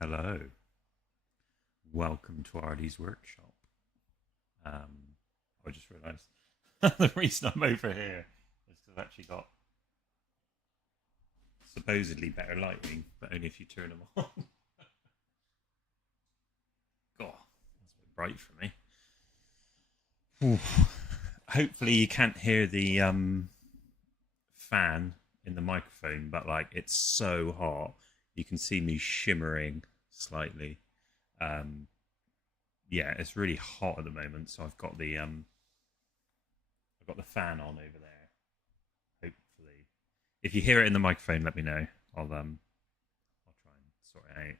Hello. Welcome to Ardi's workshop. I just realised the reason I'm over here is because I've actually got supposedly better lighting, but only if you turn them on. God, that's a bit bright for me. Oof. Hopefully you can't hear the fan in the microphone, but like it's so hot, you can see me shimmering slightly. Um, yeah, it's really hot at the moment, so I've got the fan on over there. Hopefully, if you hear it in the microphone, let me know. I'll try and sort it out.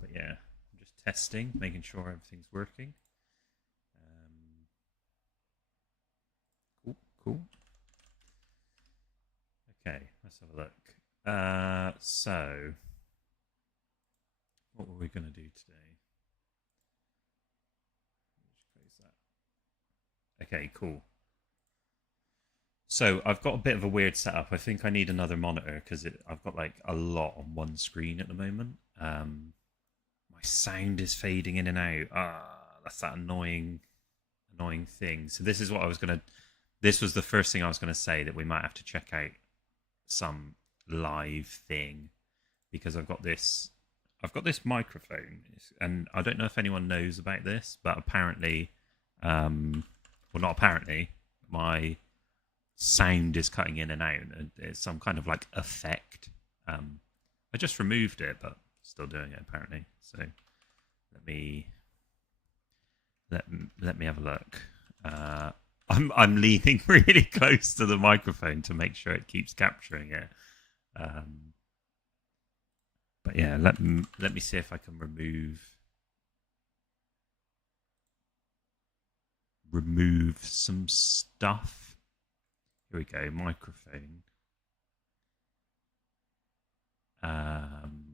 But yeah, I'm just testing, making sure everything's working. Cool, cool. Okay, let's have a look. So what were we going to do today? Just close that. Okay, cool. So I've got a bit of a weird setup. I think I need another monitor because I've got like a lot on one screen at the moment. My sound is fading in and out. That's that annoying thing. So this is what I was gonna. This was the first thing I was gonna say, that we might have to check out some live thing, because I've got this microphone, and I don't know if anyone knows about this, but apparently, well, not apparently, my sound is cutting in and out, and it's some kind of like effect. I just removed it, but still doing it apparently. So let me let me have a look. I'm leaning really close to the microphone to make sure it keeps capturing it. But yeah, let me see if I can remove some stuff. Here we go, microphone. Um,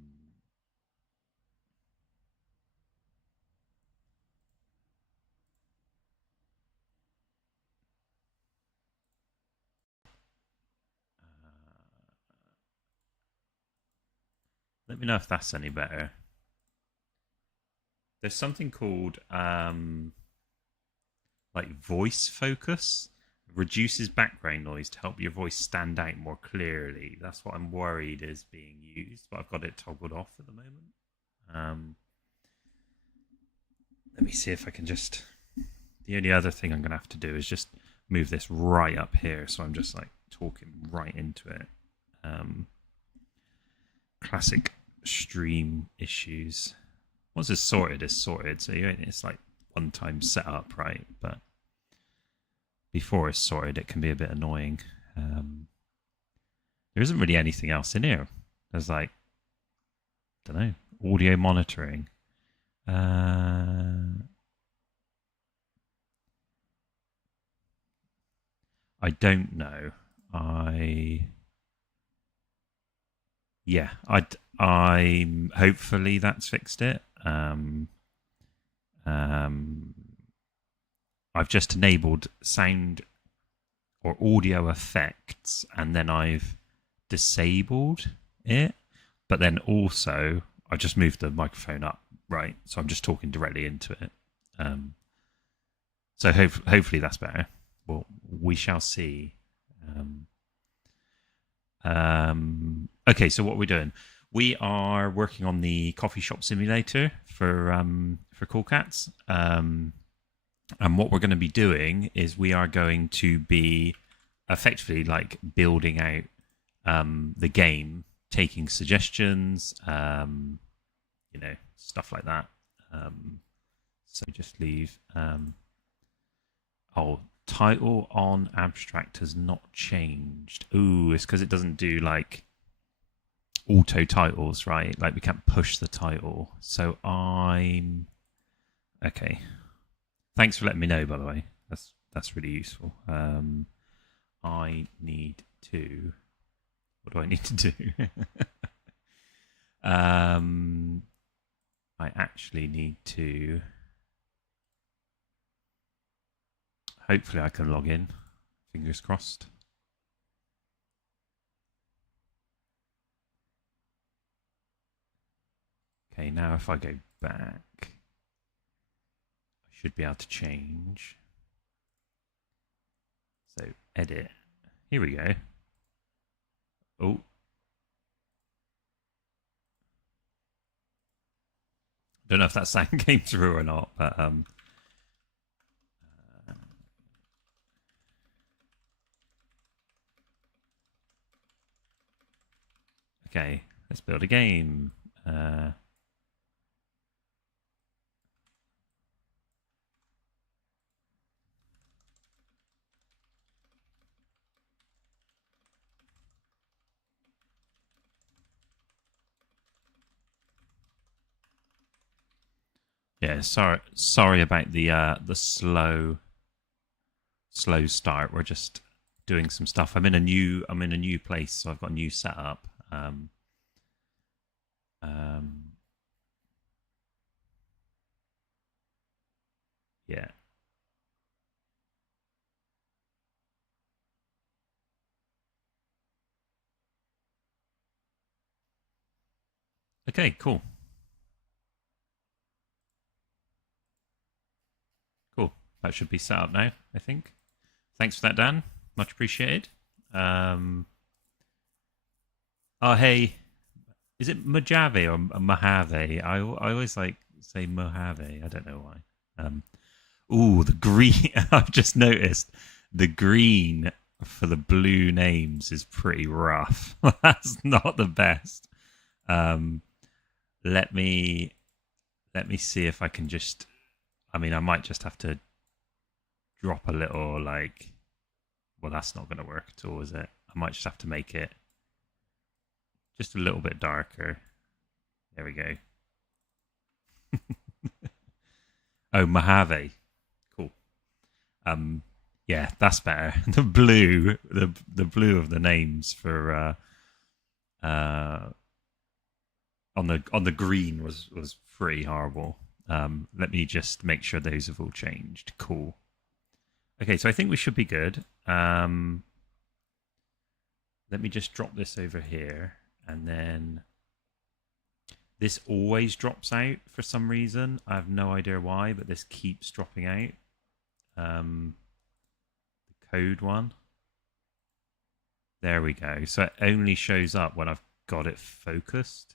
Let me know if that's any better. There's something called like voice focus. Reduces background noise to help your voice stand out more clearly. That's what I'm worried is being used, but I've got it toggled off at the moment. Let me see if I can just. The only other thing I'm going to have to do is just move this right up here, so I'm just like talking right into it. Classic stream issues. Once it's sorted. So it's like one time setup, right? But before it's sorted, it can be a bit annoying. There isn't really anything else in here. There's like, I don't know, audio monitoring. I don't know. I'm hopefully that's fixed it. I've just enabled sound or audio effects, and then I've disabled it. But then also, I just moved the microphone up, right? So I'm just talking directly into it. So hopefully that's better. Well, we shall see. Okay, so what we're doing, we are working on the coffee shop simulator for Cool Cats. And what we're going to be doing is we are going to be effectively like building out the game, taking suggestions, stuff like that. So just leave. Title on abstract has not changed. Ooh, it's because it doesn't do like auto titles, right? Like we can't push the title. So I'm okay. Thanks for letting me know, by the way. That's really useful. I need to. What do I need to do? I actually need to. Hopefully, I can log in. Fingers crossed. . Okay, now if I go back, I should be able to change. So edit. Here we go. Oh. Don't know if that sound came through or not, but okay, let's build a game. Yeah, sorry about the slow start. We're just doing some stuff. I'm in a new place, so I've got a new setup. Um, yeah. Okay, cool. Cool. That should be set up now, I think. Thanks for that, Dan. Much appreciated. Oh, hey, is it Mojave or Mojave? I always like say Mojave. I don't know why. Ooh, the green. I've just noticed the green for the blue names is pretty rough. That's not the best. Um, let me see if I can just. I mean, I might just have to drop a little like. Well, that's not going to work at all, is it? I might just have to make it just a little bit darker. There we go. Oh, Mojave. Cool. Yeah, that's better. The blue of the names for on the green was pretty horrible. Let me just make sure those have all changed. Cool. Okay, so I think we should be good. Let me just drop this over here, and then this always drops out for some reason. I have no idea why, but this keeps dropping out. The code one. There we go. So it only shows up when I've got it focused.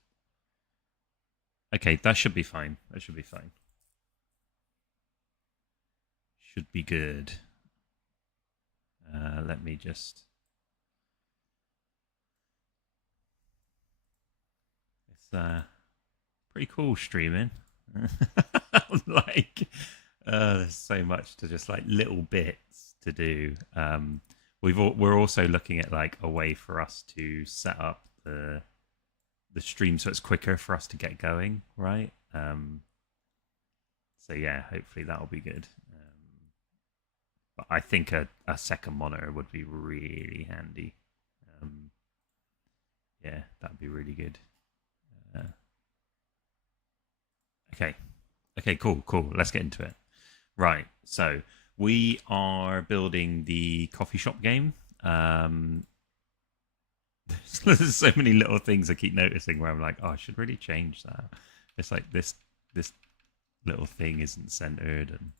Okay, that should be fine. That should be fine. Should be good. Let me just... It's pretty cool streaming. Like, there's so much to just like little bits to do. We're also looking at like a way for us to set up the stream so it's quicker for us to get going, right? So yeah, hopefully that'll be good. But I think a second monitor would be really handy. Yeah, that'd be really good. Okay. Okay, cool. Let's get into it. Right. So we are building the coffee shop game. There's so many little things I keep noticing where I'm like, oh, I should really change that. It's like this little thing isn't centered, and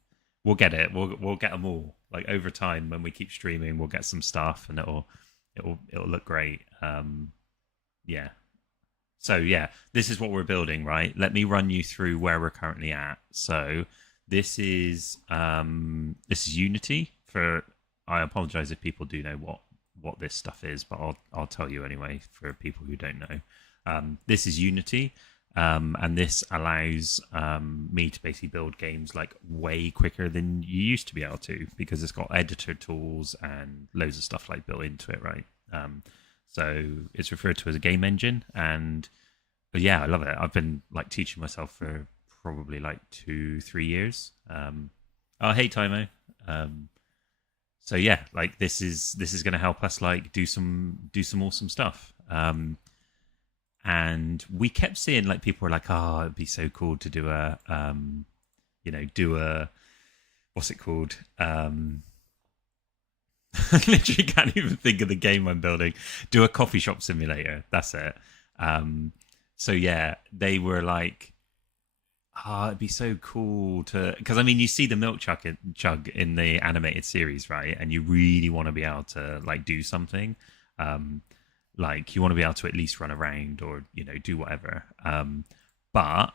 we'll get it. We'll get them all. Like over time, when we keep streaming, we'll get some stuff, and it'll look great. Yeah. So yeah, this is what we're building, right? Let me run you through where we're currently at. So this is Unity. For I apologize if people do know what this stuff is, but I'll tell you anyway for people who don't know. This is Unity, and this allows me to basically build games like way quicker than you used to be able to, because it's got editor tools and loads of stuff like built into it, right? So it's referred to as a game engine, and yeah, I love it. I've been like teaching myself for probably like 2-3 years. Oh, hey, Timo. So yeah, like this is going to help us like do some awesome stuff. And we kept seeing like people were like, oh, it'd be so cool to do a do a, what's it called? I literally can't even think of the game I'm building. Do a coffee shop simulator. That's it. So yeah, they were like, oh, it'd be so cool to, because I mean, you see the milk chug in the animated series, right? And you really want to be able to like do something, um, like you want to be able to at least run around or do whatever. But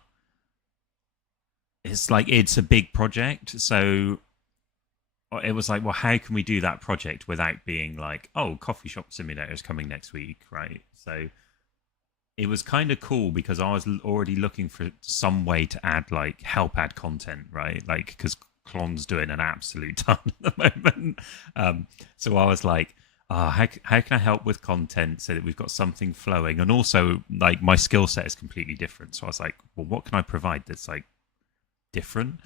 it's like it's a big project, so it was like, well, how can we do that project without being like, oh, coffee shop simulator is coming next week, right? So it was kind of cool because I was already looking for some way to add like help add content, right? Like because Klon's doing an absolute ton at the moment. So I was like, oh, how can I help with content so that we've got something flowing? And also like my skill set is completely different. So I was like, well, what can I provide that's like different?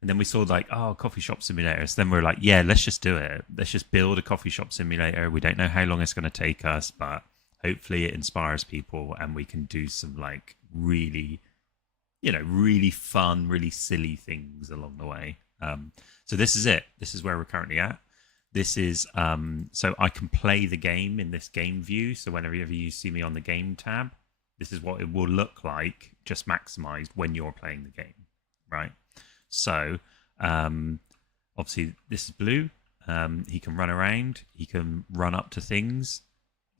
And then we saw like, oh, coffee shop simulators. Then we're like, yeah, let's just do it. Let's just build a coffee shop simulator. We don't know how long it's going to take us, but hopefully it inspires people and we can do some like really, really fun, really silly things along the way. So this is it. This is where we're currently at. This is so I can play the game in this game view. So whenever you see me on the game tab, this is what it will look like, just maximized when you're playing the game, right? So obviously this is Blue. He can run around. He can run up to things.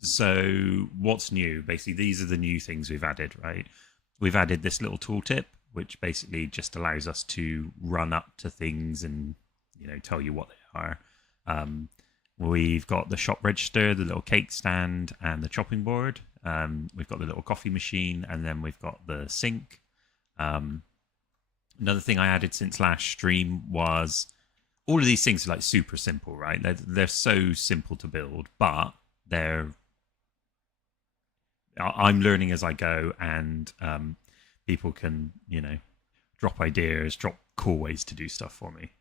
So what's new? Basically, these are the new things we've added, right? We've added this little tooltip, which basically just allows us to run up to things and tell you what they are. We've got the shop register, the little cake stand, and the chopping board. We've got the little coffee machine, and then we've got the sink. Another thing I added since last stream was all of these things are like super simple, right? They're so simple to build, but I'm learning as I go, and people can, drop ideas, drop cool ways to do stuff for me.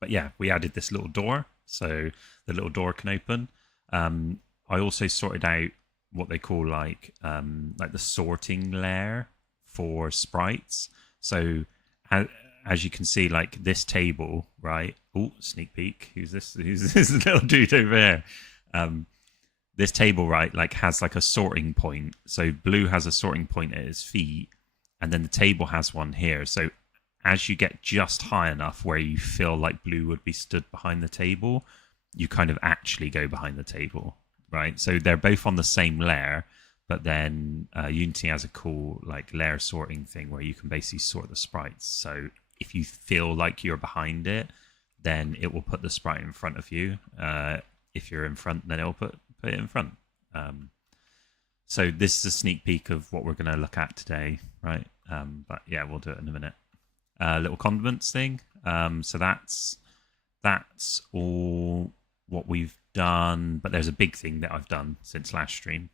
But yeah, we added this little door, so the little door can open. I also sorted out what they call like the sorting layer for sprites. So as you can see, like this table, right? Oh, sneak peek. Who's this? Who's this little dude over there? This table, right, like has like a sorting point. So Blue has a sorting point at his feet, and then the table has one here. So as you get just high enough where you feel like Blue would be stood behind the table, you kind of actually go behind the table, right? So they're both on the same layer, but then Unity has a cool like layer sorting thing where you can basically sort the sprites. So if you feel like you're behind it, then it will put the sprite in front of you. If you're in front, then it'll put it in front. So this is a sneak peek of what we're going to look at today, right? But yeah, we'll do it in a minute. Little condiments thing. So that's all what we've done. But there's a big thing that I've done since last stream.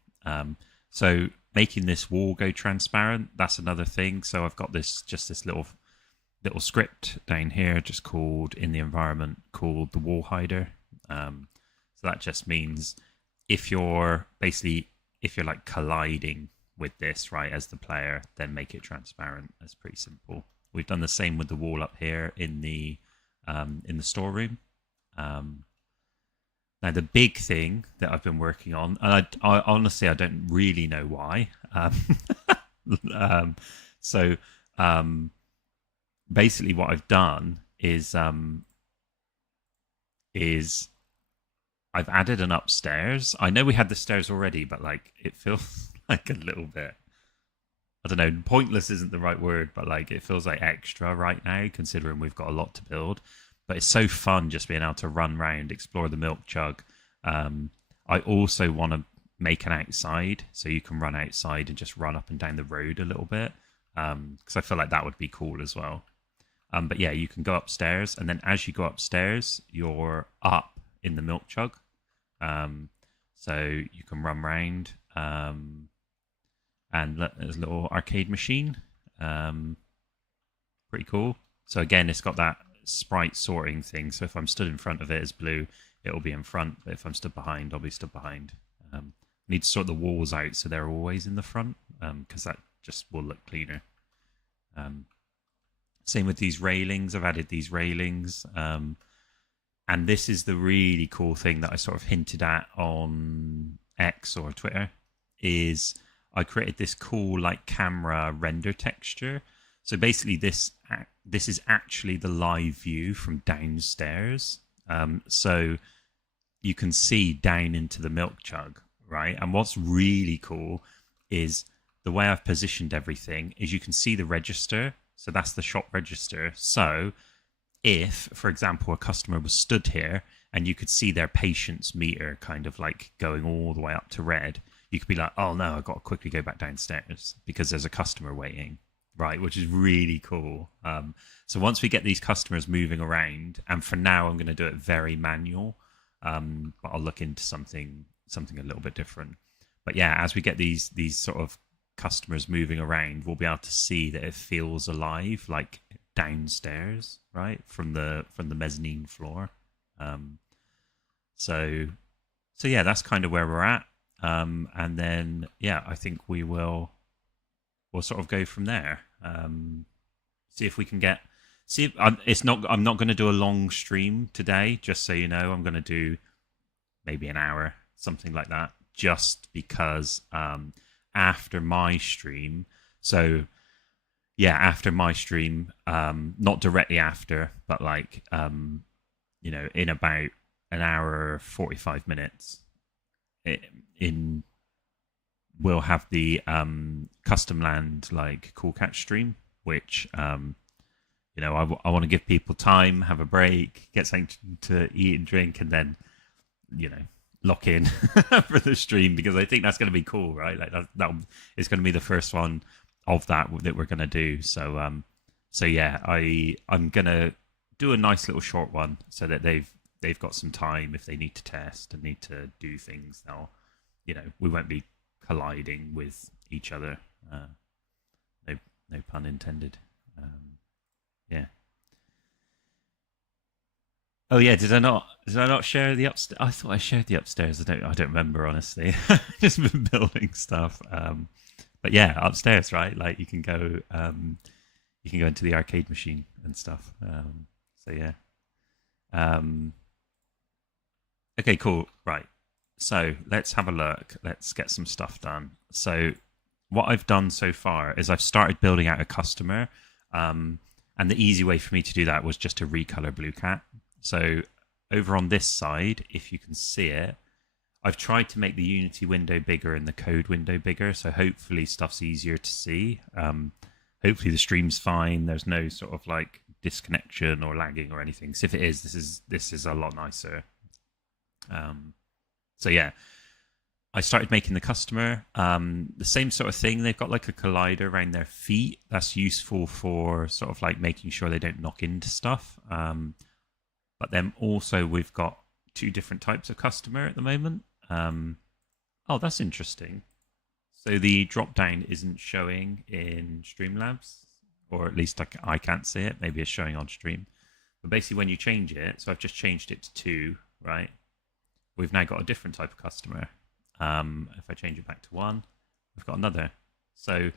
So making this wall go transparent, that's another thing. So I've got this little script down here, just called in the environment, called the wall hider. So that just means if you're like colliding with this, right, as the player, then make it transparent. That's pretty simple. We've done the same with the wall up here in the storeroom. Now the big thing that I've been working on, and I honestly I don't really know why. So basically what I've done is I've added an upstairs. I know we had the stairs already, but like it feels like a little bit, I don't know, pointless isn't the right word, but like it feels like extra right now considering we've got a lot to build. But it's so fun just being able to run around, explore the milk jug. I also want to make an outside, so you can run outside and just run up and down the road a little bit, because I feel like that would be cool as well. But yeah, you can go upstairs, and then as you go upstairs, you're up in the milk jug. So you can run around, and there's a little arcade machine. Pretty cool. So again, it's got that sprite sorting thing. So if I'm stood in front of it as Blue, it'll be in front. But if I'm stood behind, I'll be stood behind. I need to sort the walls out so they're always in the front, because that just will look cleaner. Same with these railings. I've added these railings. And this is the really cool thing that I sort of hinted at on X or Twitter, is I created this cool like camera render texture. So basically, this is actually the live view from downstairs. So you can see down into the milk jug, right? And what's really cool is the way I've positioned everything is you can see the register. So that's the shop register. So if, for example, a customer was stood here and you could see their patience meter kind of like going all the way up to red, you could be like, oh no, I've got to quickly go back downstairs because there's a customer waiting, right? Which is really cool. So once we get these customers moving around, and for now I'm going to do it very manual, but I'll look into something a little bit different. But yeah, as we get these sort of customers moving around, we'll be able to see that it feels alive, like downstairs, right, from the mezzanine floor. So yeah, that's kind of where we're at. And then yeah, I think we'll sort of go from there. See if we can get. See, if, I'm not going to do a long stream today. Just so you know, I'm going to do maybe an hour, something like that, just because after my stream. So yeah, after my stream, not directly after, but like in about an hour 45 minutes, we'll have the custom land like cool catch stream, which I want to give people time, have a break, get something to eat and drink, and then lock in for the stream, because I think that's going to be cool, right? Like that is going to be the first one of that we're going to do. So yeah, I'm going to do a nice little short one so that they've got some time if they need to test and need to do things. They'll, we won't be colliding with each other. No pun intended. Yeah. Oh yeah, did I not share the upstairs? I thought I shared the upstairs. I don't remember, honestly. Just been building stuff. But yeah, upstairs, right? Like you can go into the arcade machine and stuff. So yeah. Okay, cool. Right. So let's have a look. Let's get some stuff done. So what I've done so far is I've started building out a customer. And the easy way for me to do that was just to recolor Blue Cat. So over on this side, if you can see it, I've tried to make the Unity window bigger and the code window bigger. So hopefully stuff's easier to see. Hopefully the stream's fine. There's no sort of like disconnection or lagging or anything. So if it is, this is a lot nicer. So yeah, I started making the customer. The same sort of thing. They've got like a collider around their feet. That's useful for sort of like making sure they don't knock into stuff. But then also we've got two different types of customer at the moment. Oh, that's interesting. So the drop down isn't showing in Streamlabs, or at least I can't see it. Maybe it's showing on stream. But basically when you change it, so I've just changed it to 2, right? We've now got a different type of customer. If I change it back to 1, we've got another. So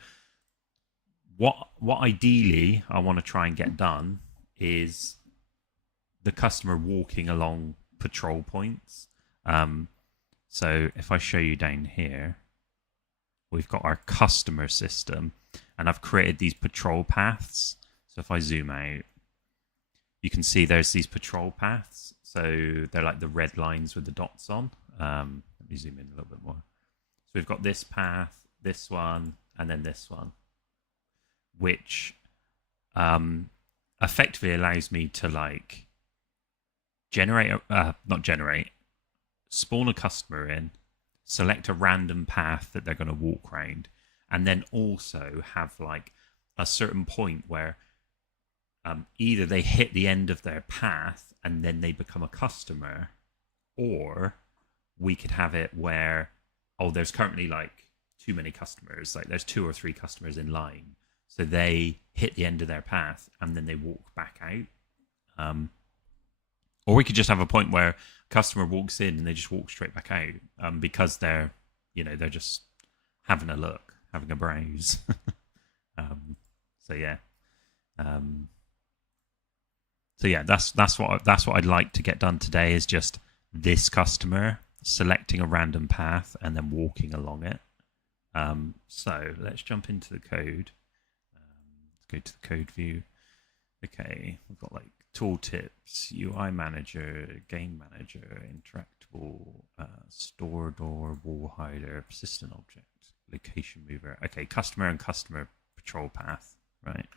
what ideally I want to try and get done is the customer walking along patrol points. So if I show you down here, we've got our customer system, and I've created these patrol paths. So if I zoom out, you can see there's these patrol paths. So they're like the red lines with the dots on. Let me zoom in a little bit more. So we've got this path, this one, and then this one, which effectively allows me to like spawn a customer in, select a random path that they're going to walk around, and then also have like a certain point where either they hit the end of their path and then they become a customer, or we could have it where, there's currently like too many customers, like there's 2 or 3 customers in line, so they hit the end of their path and then they walk back out. Or we could just have a point where a customer walks in and they just walk straight back out, because they're just having a look, having a browse. So yeah. So yeah, that's what I'd like to get done today, is just this customer selecting a random path and then walking along it. So let's jump into the code. Let's go to the code view. Okay, we've got like tooltips, UI manager, game manager, interactable, store door, wall hider, persistent object, location mover. Okay, customer and customer patrol path, right?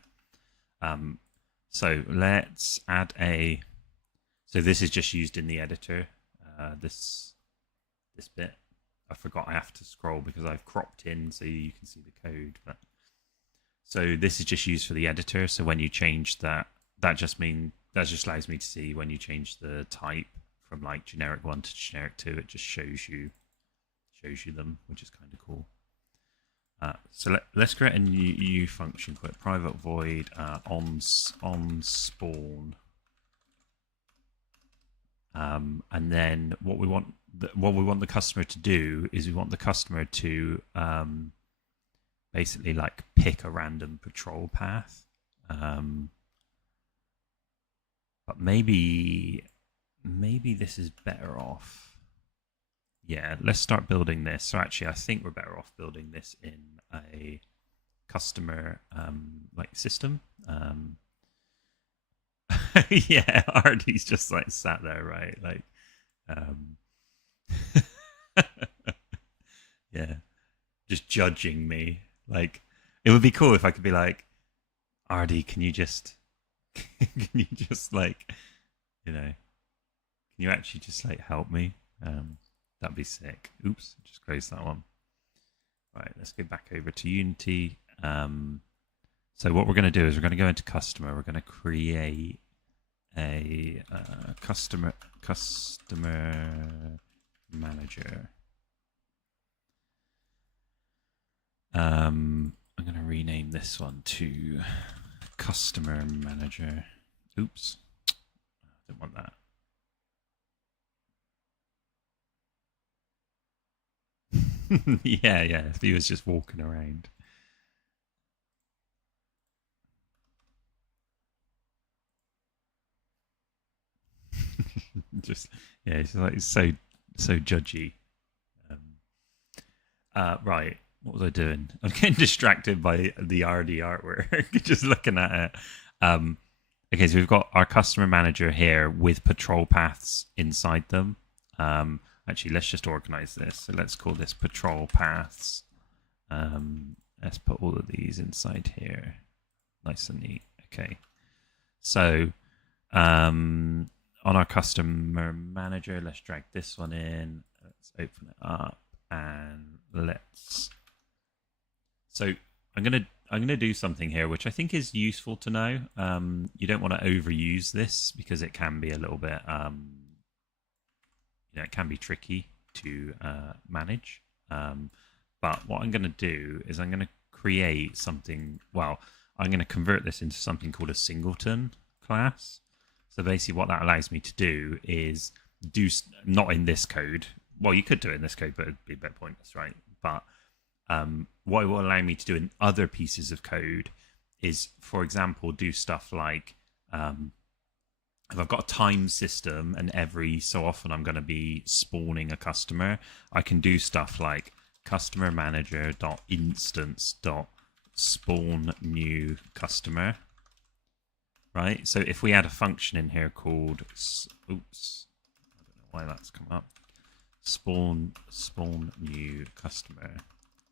So let's add a. So this is just used in the editor. This bit. I forgot I have to scroll because I've cropped in so you can see the code. But so this is just used for the editor. So when you change that, that just allows me to see when you change the type from like generic 1 to generic 2. It just shows you them, which is kind of cool. So let's create a new function. Put private void on spawn, and then what we want the customer to do is we want the customer to basically like pick a random patrol path. But maybe this is better off. Yeah, let's start building this. So actually, I think we're better off building this in a customer like system. Yeah, Ardi's just like sat there, right? Like, yeah, just judging me. Like, it would be cool if I could be like, Ardi, can you just like, can you actually just like help me? That'd be sick. Oops, just closed that one. Right, let's go back over to Unity. So what we're going to do is we're going to go into customer. We're going to create a customer manager. I'm going to rename this one to customer manager. Oops, I don't want that. yeah, if he was just walking around. Just it's like so judgy. Right, what was I doing? I'm getting distracted by the Ardi artwork. Just looking at it. Okay, so we've got our customer manager here with patrol paths inside them. Actually, let's just organize this. So let's call this patrol paths. Let's put all of these inside here. Nice and neat. Okay. So on our customer manager, let's drag this one in. Let's open it up and let's. So I'm gonna do something here, which I think is useful to know. You don't want to overuse this because it can be a little bit. It can be tricky to manage. But what I'm going to do is I'm going to create something. Well, I'm going to convert this into something called a singleton class. So basically what that allows me to do is do, not in this code. Well, you could do it in this code, but it'd be a bit pointless, right? But what it will allow me to do in other pieces of code is, for example, do stuff like if I've got a time system and every so often I'm going to be spawning a customer, I can do stuff like customer manager.instance.spawn new customer. Right? So if we add a function in here called, oops, I don't know why that's come up, spawn new customer,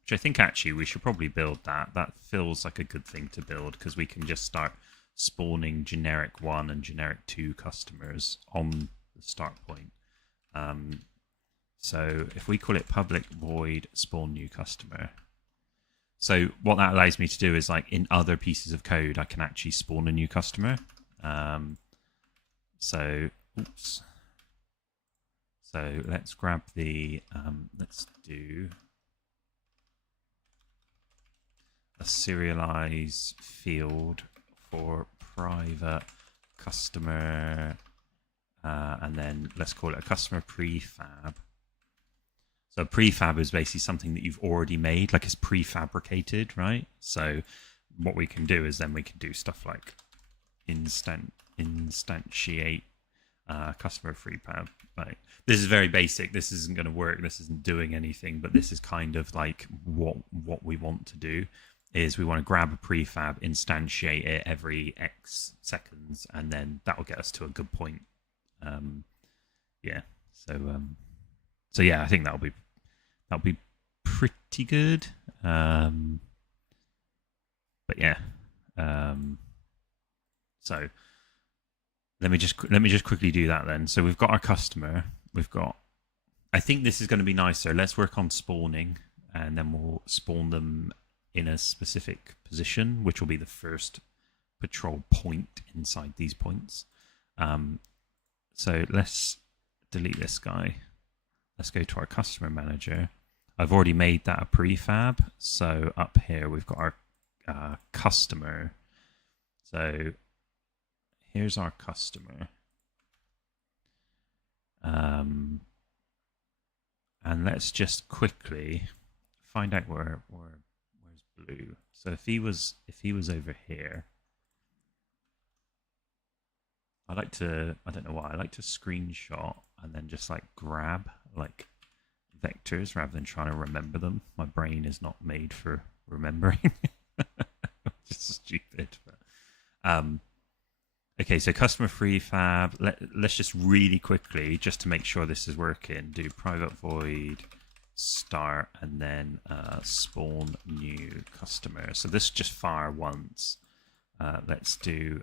which I think actually we should probably build that. That feels like a good thing to build because we can just start spawning generic 1 and generic 2 customers on the start point. So if we call it public void spawn new customer, so what that allows me to do is, like, in other pieces of code I can actually spawn a new customer. So let's grab the let's do a serialize field for private customer, and then let's call it a customer prefab. So prefab is basically something that you've already made, like it's prefabricated, right? So what we can do is then we can do stuff like instantiate Customer free pab. Right. This is very basic. This isn't going to work. This isn't doing anything. But this is kind of like what we want to do. Is we want to grab a prefab, instantiate it every X seconds, and then that will get us to a good point. Yeah. So yeah, I think that'll be pretty good. But yeah. So let me just quickly do that then. So we've got our customer. We've got. I think this is going to be nicer. Let's work on spawning, and then we'll spawn them in a specific position, which will be the first patrol point inside these points. So let's delete this guy. Let's go to our customer manager. I've already made that a prefab. So up here we've got our customer. So here's our customer. And let's just quickly find out where's Blue. So if he was over here, I don't know why, I like to screenshot and then just like grab like vectors rather than trying to remember them. My brain is not made for remembering. Just stupid. But, okay, so customer free fab. Let's just really quickly, just to make sure this is working, do private void start and then spawn new customer. So this just fire once. Let's do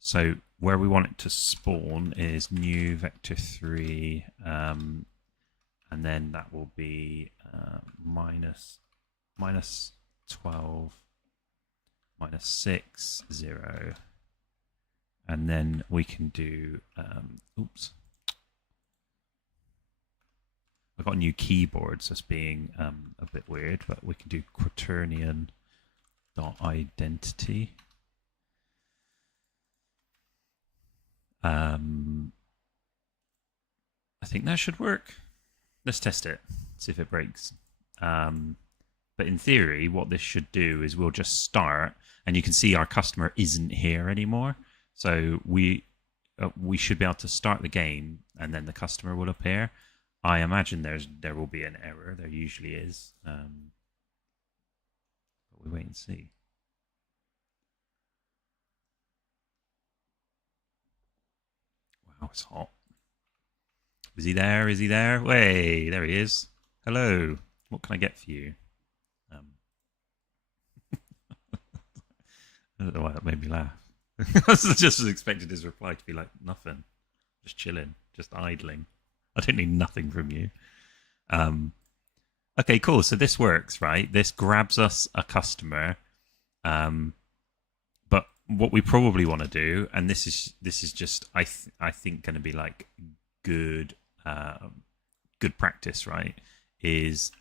so where we want it to spawn is new vector 3, and then that will be minus 12 minus 6 0, and then we can do oops, I've got a new keyboard, so it's being a bit weird, but we can do quaternion dot identity. I think that should work. Let's test it, see if it breaks. But in theory, what this should do is we'll just start, and you can see our customer isn't here anymore. So we should be able to start the game, and then the customer will appear. I imagine there will be an error. There usually is. But we wait and see. Wow, it's hot. Is he there? Is he there? Way, there he is. Hello. What can I get for you? I don't know why that made me laugh. I just expected his reply to be like, nothing. Just chilling. Just idling. I don't need nothing from you. Okay, cool. So this works, right? This grabs us a customer. But what we probably want to do, and this is just I think going to be like good practice, right? Is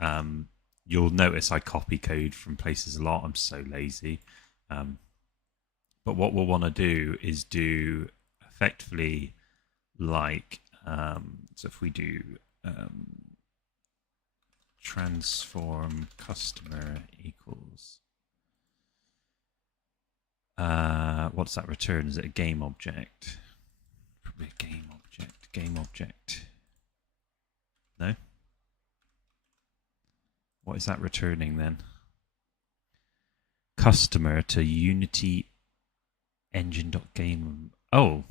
you'll notice I copy code from places a lot. I'm so lazy. But what we'll want to do is do effectively like so if we do transform customer equals what does that return? Is it a game object? Probably a game object. Game object. No? What is that returning then? Customer to Unity engine.game. Oh,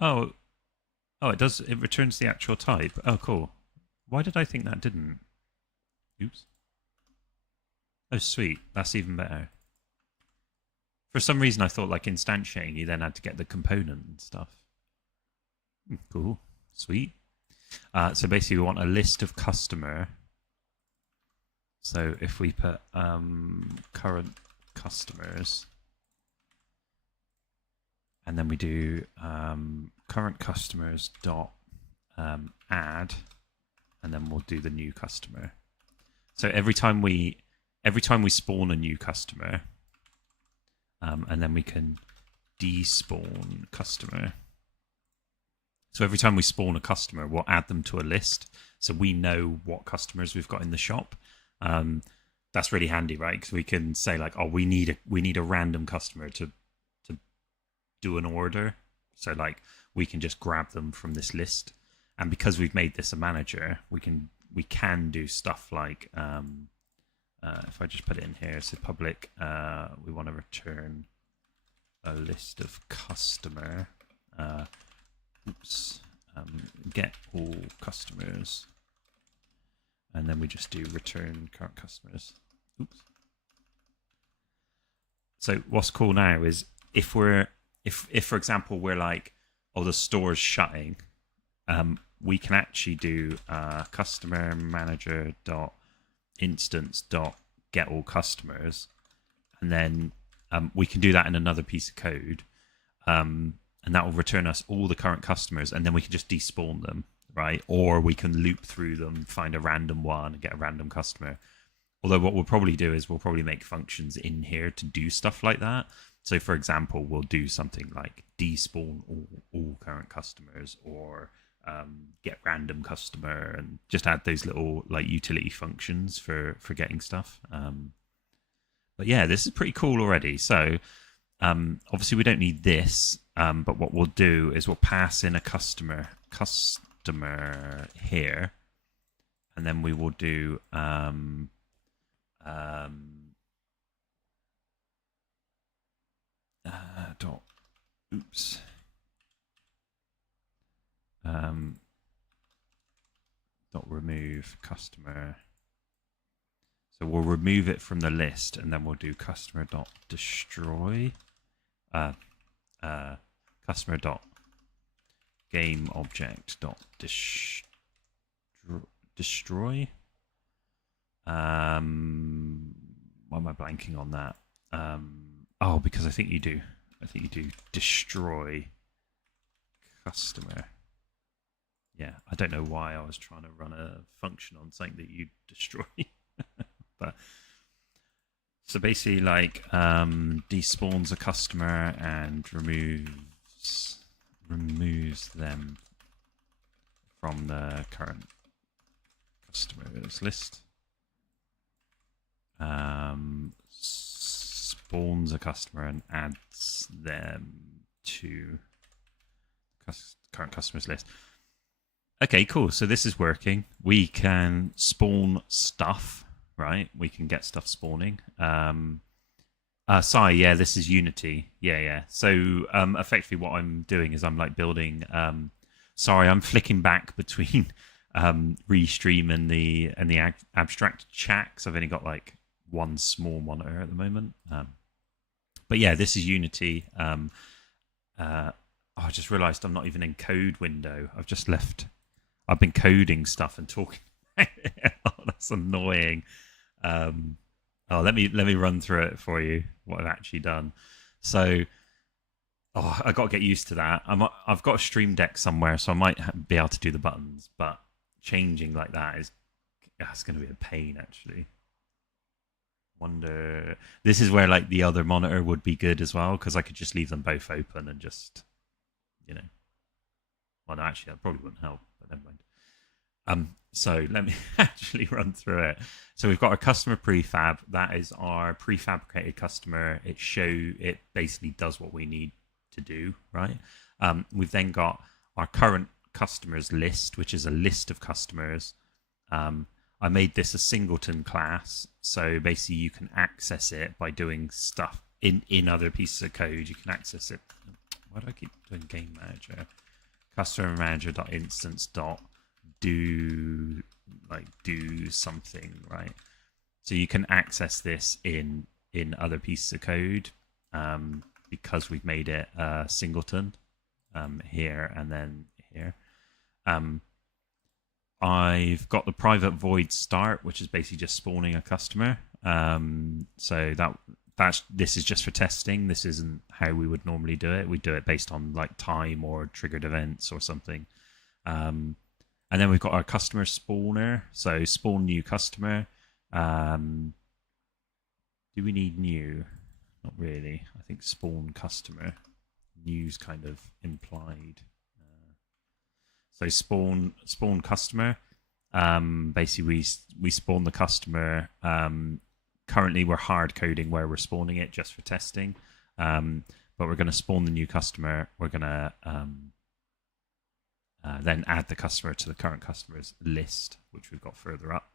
it does. It returns the actual type. Oh, cool. Why did I think that didn't? Oops. Oh, sweet. That's even better. For some reason, I thought like instantiating, you then had to get the component and stuff. Cool. Sweet. So basically, we want a list of customer. So if we put current customers, and then we do current customers dot add, and then we'll do the new customer. So every time we spawn a new customer, and then we can despawn customer. So every time we spawn a customer, we'll add them to a list, so we know what customers we've got in the shop. That's really handy, right? Because we can say like, oh, we need a random customer to do an order. So like we can just grab them from this list, and because we've made this a manager, we can do stuff like if I just put it in here, so public, we want to return a list of customer. Get all customers, and then we just do return current customers. Oops. So what's cool now is if for example we're like, oh, the store's shutting, we can actually do customer manager dot instance dot get all customers, and then we can do that in another piece of code, and that will return us all the current customers, and then we can just despawn them, right? Or we can loop through them, find a random one, and get a random customer. Although what we'll probably do is we'll probably make functions in here to do stuff like that. So for example, we'll do something like despawn all current customers, or get random customer, and just add those little like utility functions for getting stuff. But yeah, this is pretty cool already. So obviously we don't need this, but what we'll do is we'll pass in a customer here, and then we will do dot remove customer. So we'll remove it from the list, and then we'll do customer dot destroy customer dot game object dot destroy. Why am I blanking on that? Oh, because I think you do destroy customer. Yeah, I don't know why I was trying to run a function on something that you destroy. But so basically, like despawns a customer and removes them from the current customers list. Spawns a customer and adds them to current customers list. Okay, cool. So this is working. We can spawn stuff, right? We can get stuff spawning. Sorry, yeah, this is Unity. Yeah. So effectively what I'm doing is I'm like building... sorry, I'm flicking back between Restream and the abstract chat, because I've only got like one small monitor at the moment. But yeah, this is Unity. I just realized I'm not even in code window. I've been coding stuff and talking. Oh, that's annoying. Let me run through it for you, what I've actually done. So I got to get used to that. I've got a Stream Deck somewhere, so I might be able to do the buttons, but changing like that that's going to be a pain, actually. Wonder, this is where like the other monitor would be good as well, because I could just leave them both open and just, well, no, actually that probably wouldn't help, but never mind. So let me actually run through it. So we've got our customer prefab. That is our prefabricated customer. It basically does what we need to do, right? We've then got our current customers list, which is a list of customers. I made this a singleton class, so basically you can access it by doing stuff in other pieces of code. You can access it. Why do I keep doing game manager? Customer manager dot instance dot do something, right? So you can access this in other pieces of code, because we've made it a singleton here and then here. I've got the private void start, which is basically just spawning a customer. So this is just for testing. This isn't how we would normally do it. We do it based on like time or triggered events or something. And then we've got our customer spawner. So spawn new customer. Do we need new? Not really. I think spawn customer. New's kind of implied. So spawn customer. Basically, we spawn the customer. Currently, we're hard coding where we're spawning it just for testing. But but we're going to spawn the new customer. We're going to then add the customer to the current customers list, which we've got further up.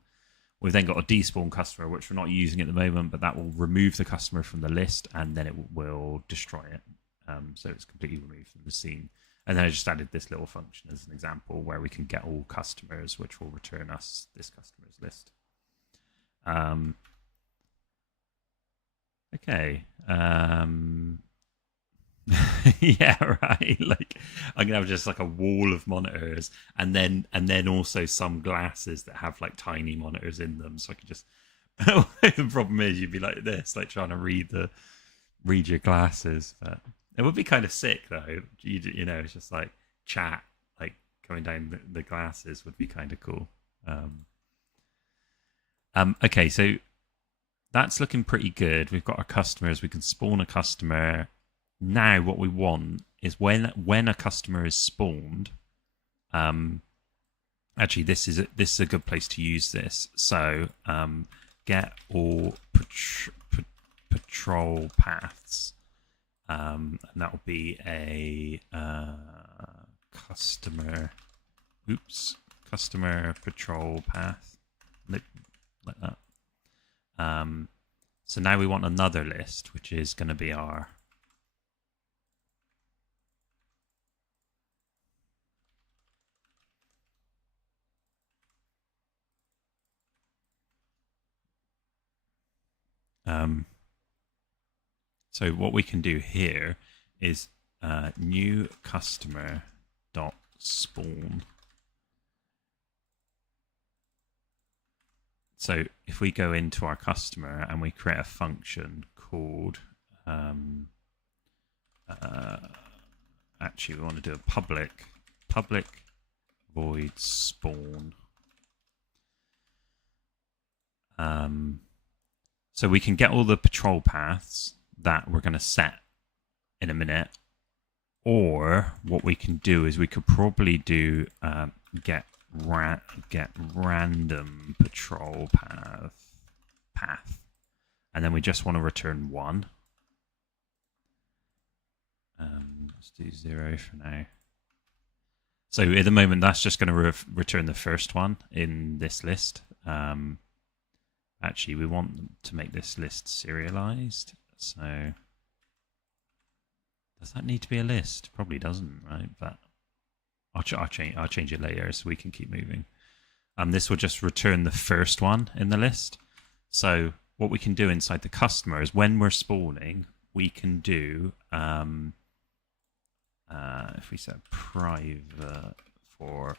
We've then got a despawn customer, which we're not using at the moment, but that will remove the customer from the list, and then it will destroy it. So it's completely removed from the scene. And then I just added this little function as an example where we can get all customers, which will return us this customer's list. Okay. Yeah, right. Like I'm gonna have just like a wall of monitors, and then also some glasses that have like tiny monitors in them, so I could just. The problem is you'd be like this, like trying to read your glasses, but it would be kind of sick though. You know, it's just like chat, like coming down the glasses would be kind of cool. Okay, so that's looking pretty good. We've got our customers. We can spawn a customer. Now what we want is when a customer is spawned. Actually, this is a good place to use this. So get all patrol paths, and that will be a customer patrol path, like that. So now we want another list, which is going to be our so what we can do here is new customer dot spawn. So if we go into our customer and we create a function called actually we want to do a public void spawn. So we can get all the patrol paths that we're going to set in a minute, or what we can do is we could probably do get random patrol path, and then we just want to return 1. Let's do 0 for now. So at the moment that's just going to return the first one in this list. Actually, we want to make this list serialized. So does that need to be a list? Probably doesn't, right? But I'll change it later so we can keep moving. This will just return the first one in the list. So what we can do inside the customer is when we're spawning, we can do if we set private for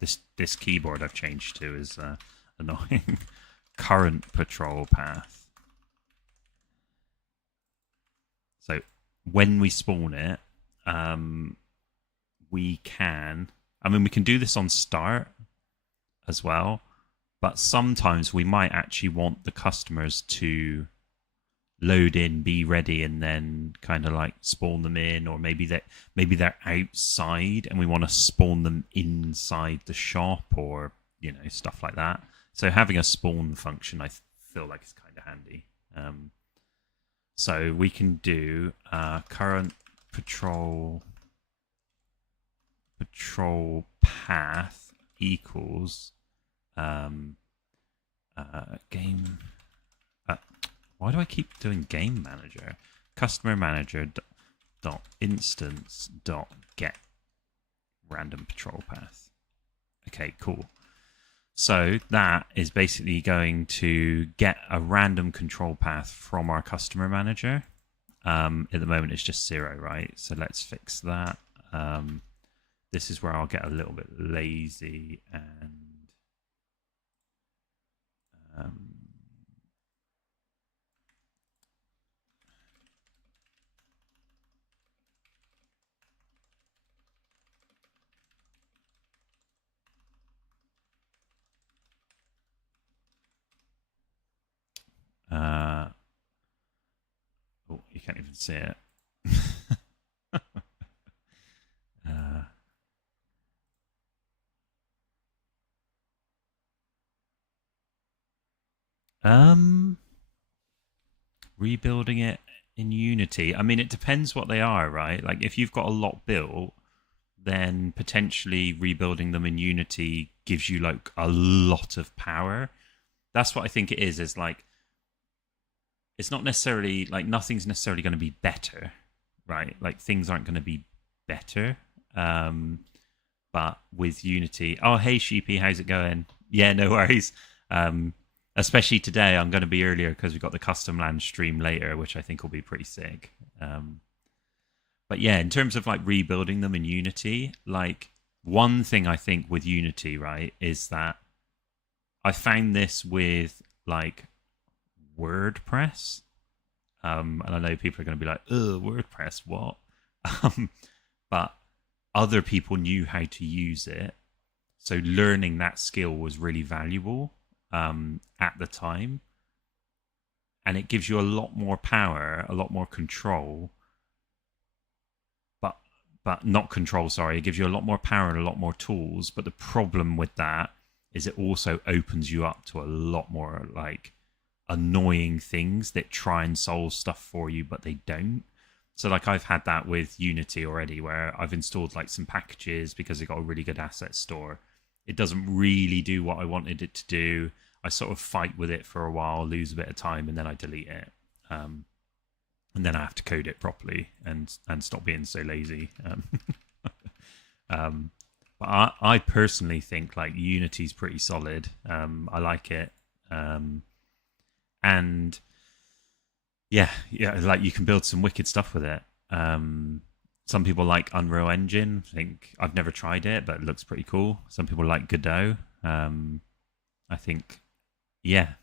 this keyboard I've changed to is annoying. Current patrol path. So when we spawn it, we can do this on start as well, but sometimes we might actually want the customers to load in, be ready, and then kind of like spawn them in, or maybe they're outside and we want to spawn them inside the shop, or stuff like that. So having a spawn function, I feel like is kind of handy. So we can do current patrol path equals game. Why do I keep doing game manager? Customer manager dot instance dot get random patrol path. Okay, cool. So that is basically going to get a random control path from our customer manager. At the moment, it's just 0, right? So let's fix that. This is where I'll get a little bit lazy and oh, you can't even see it. Rebuilding it in Unity. I mean, it depends what they are, right? Like if you've got a lot built, then potentially rebuilding them in Unity gives you like a lot of power. That's what I think it is. Is like it's not necessarily like nothing's necessarily going to be better, right? Like things aren't going to be better. Um, but with Unity, oh hey Sheepy, how's it going? Yeah, no worries. Um, Especially today, I'm going to be earlier because we've got the custom land stream later, which I think will be pretty sick. But yeah, in terms of like rebuilding them in Unity, like one thing I think with Unity, right, is that I found this with like WordPress. And I know people are going to be like, "Ugh, WordPress, what?" Um, but other people knew how to use it, so learning that skill was really valuable at the time, and it gives you a lot more power, a lot more control. But not control. Sorry, it gives you a lot more power and a lot more tools. But the problem with that is it also opens you up to a lot more like annoying things that try and solve stuff for you, but they don't. So like I've had that with Unity already, where I've installed like some packages because it got a really good asset store. It doesn't really do what I wanted it to do. I sort of fight with it for a while, lose a bit of time, and then I delete it. And then I have to code it properly and stop being so lazy. But I personally think like Unity's pretty solid. I like it. And yeah, like you can build some wicked stuff with it. Some people like Unreal Engine. I think I've never tried it, but it looks pretty cool. Some people like Godot. I think, yeah,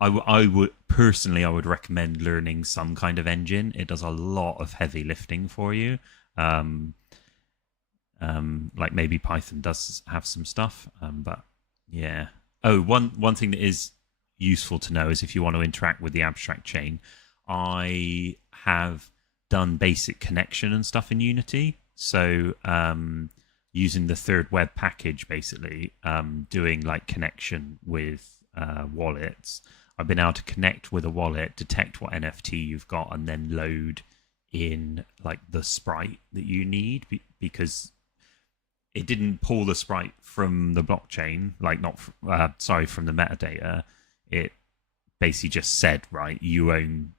I would personally, I would recommend learning some kind of engine. It does a lot of heavy lifting for you. Like maybe Python does have some stuff, but yeah. Oh, one thing that is useful to know is if you want to interact with the abstract chain, I have done basic connection and stuff in Unity. So using the third web package, basically doing like connection with wallets. I've been able to connect with a wallet, detect what NFT you've got, and then load in like the sprite that you need because it didn't pull the sprite from the blockchain, like not from the metadata. It basically just said, right, you own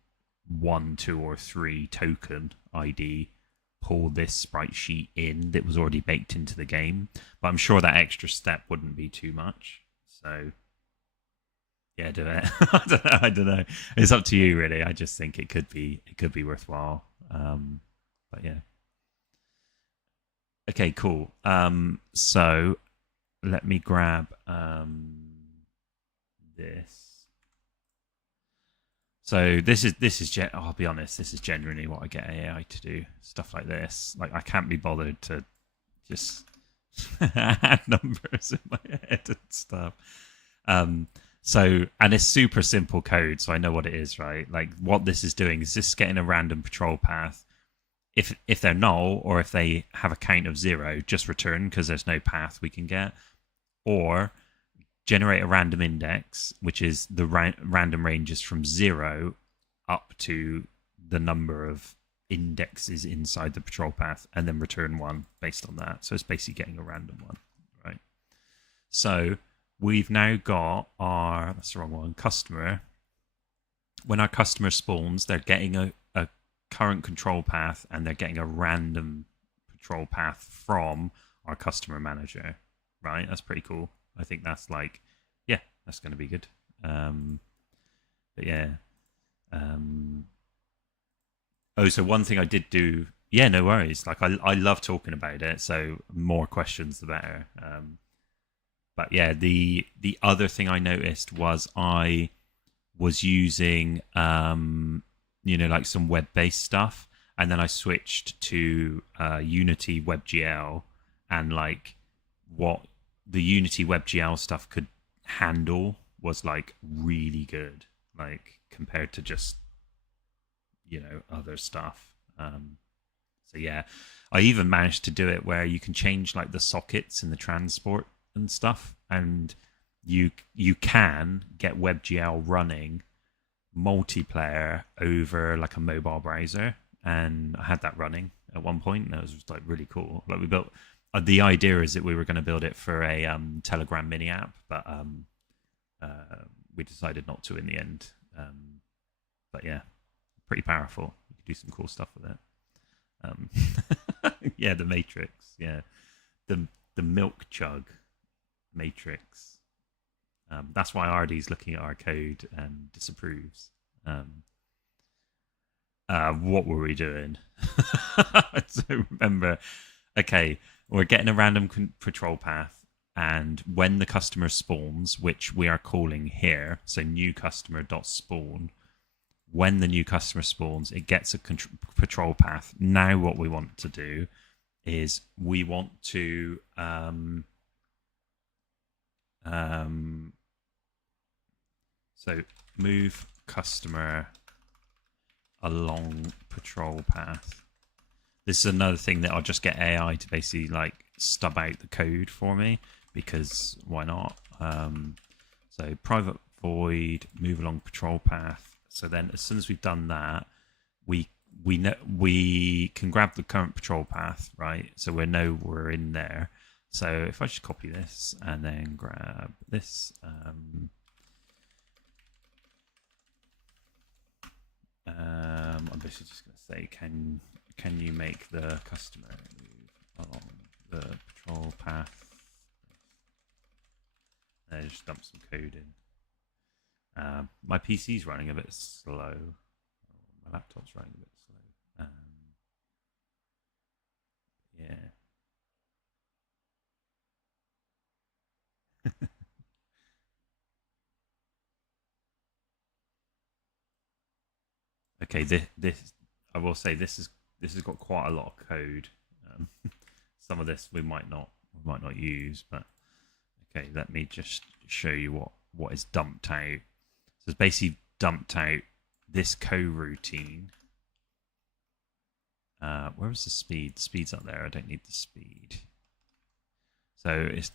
1, 2, or 3 token ID. Pull this sprite sheet in that was already baked into the game. But I'm sure that extra step wouldn't be too much. So yeah, do it. I don't know. It's up to you, really. I just think it could be worthwhile. But yeah. Okay, cool. So let me grab this. So this is I'll be honest, this is genuinely what I get AI to do, stuff like this. Like I can't be bothered to just add numbers in my head and stuff. So, and it's super simple code, so I know what it is, right? Like what this is doing is just getting a random patrol path. If they're null or if they have a count of 0, just return because there's no path we can get, or generate a random index, which is the random ranges from 0 up to the number of indexes inside the patrol path, and then return 1 based on that. So it's basically getting a random one, right? So we've now got our, that's the wrong one, customer. When our customer spawns, they're getting a current control path, and they're getting a random patrol path from our customer manager, right? That's pretty cool. I think that's like, yeah, that's going to be good. But yeah. Oh, so one thing I did do, yeah, no worries. Like I love talking about it. So more questions, the better. But yeah, the other thing I noticed was I was using, like some web-based stuff, and then I switched to Unity WebGL, and like what the Unity WebGL stuff could handle was like really good, like compared to just other stuff. So yeah, I even managed to do it where you can change like the sockets and the transport and stuff, and you can get WebGL running multiplayer over like a mobile browser, and I had that running at one point, and it was just like really cool. Like we built. The idea is that we were going to build it for a Telegram mini app, but we decided not to in the end. But yeah, pretty powerful. You could do some cool stuff with it. Yeah, the Matrix. Yeah, the milk chug Matrix. That's why Ardi's looking at our code and disapproves. What were we doing? I don't remember. Okay, we're getting a random patrol path, and when the customer spawns, which we are calling here, so new customer dot spawn. When the new customer spawns, it gets a patrol path. Now, what we want to do is we want to so move customer along patrol path. This is another thing that I'll just get AI to basically like stub out the code for me, because why not? So private void move along patrol path. So then as soon as we've done that, we can grab the current patrol path, right? So we know we're in there. So if I just copy this and then grab this, I'm basically just going to say, can you make the customer move along the patrol path? And just dump some code in. My PC's running a bit slow. My laptop's running a bit slow. Yeah. Okay, this I will say this has got quite a lot of code. Some of this we might not use, but okay, let me just show you what is dumped out. So it's basically dumped out this coroutine. Where was the speed? The speed's up there. I don't need the speed. So it's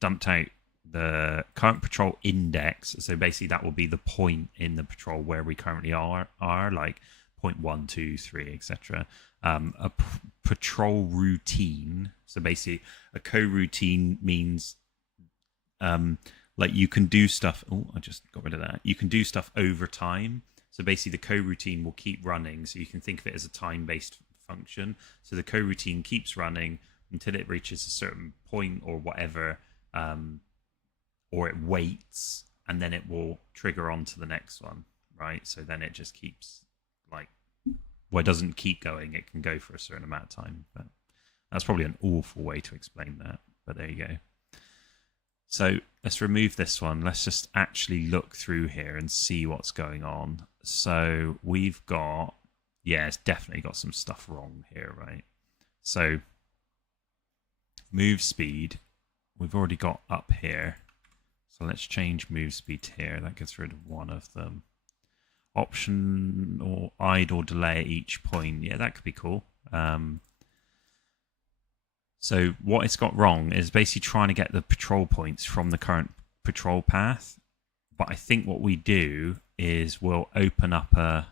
dumped out the current patrol index. So basically that will be the point in the patrol where we currently are like point 1, 2, 3, etc. A patrol routine. So basically a coroutine means like you can do stuff. Oh, I just got rid of that. You can do stuff over time. So basically the coroutine will keep running. So you can think of it as a time-based function. So the coroutine keeps running until it reaches a certain point or whatever, or it waits, and then it will trigger on to the next one, right? So then it just keeps like, well, it doesn't keep going. It can go for a certain amount of time. But that's probably an awful way to explain that. But there you go. So let's remove this one. Let's just actually look through here and see what's going on. So we've got, yeah, it's definitely got some stuff wrong here, right? So move speed, we've already got up here. So let's change move speed to here. That gets rid of one of them. Option or idle delay at each point. Yeah, that could be cool. So what it's got wrong is basically trying to get the patrol points from the current patrol path. But I think what we do is we'll open up a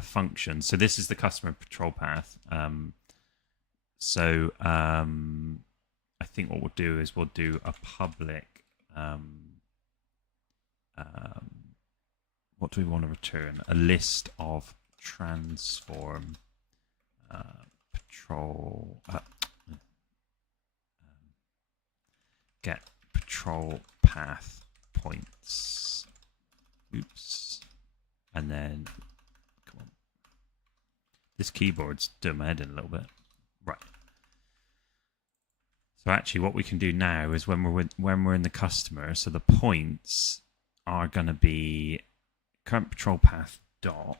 function. So this is the customer patrol path. I think what we'll do is we'll do a public. What do we want to return? A list of transform patrol. Get patrol path points. Oops. And then, come on. This keyboard's doing my head in a little bit. Right. So actually what we can do now is when we're in the customer, so the points are going to be current patrol path dot,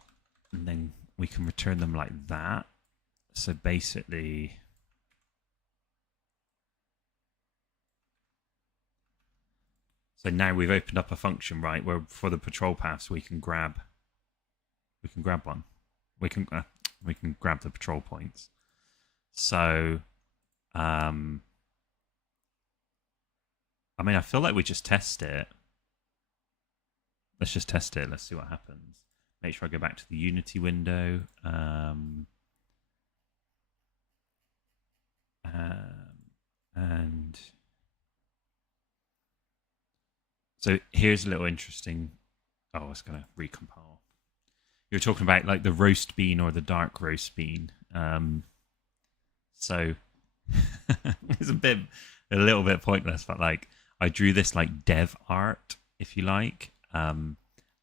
and then we can return them like that. So basically, so now we've opened up a function, right, where for the patrol paths we can grab one. We can grab the patrol points. So I mean, I feel like we just test it. let's just test it. Let's see what happens. Make sure I go back to the Unity window. And so here's a little interesting. Oh, it's going to recompile. You're talking about like the roast bean or the dark roast bean. So it's a little bit pointless, but like I drew this like dev art, if you like, and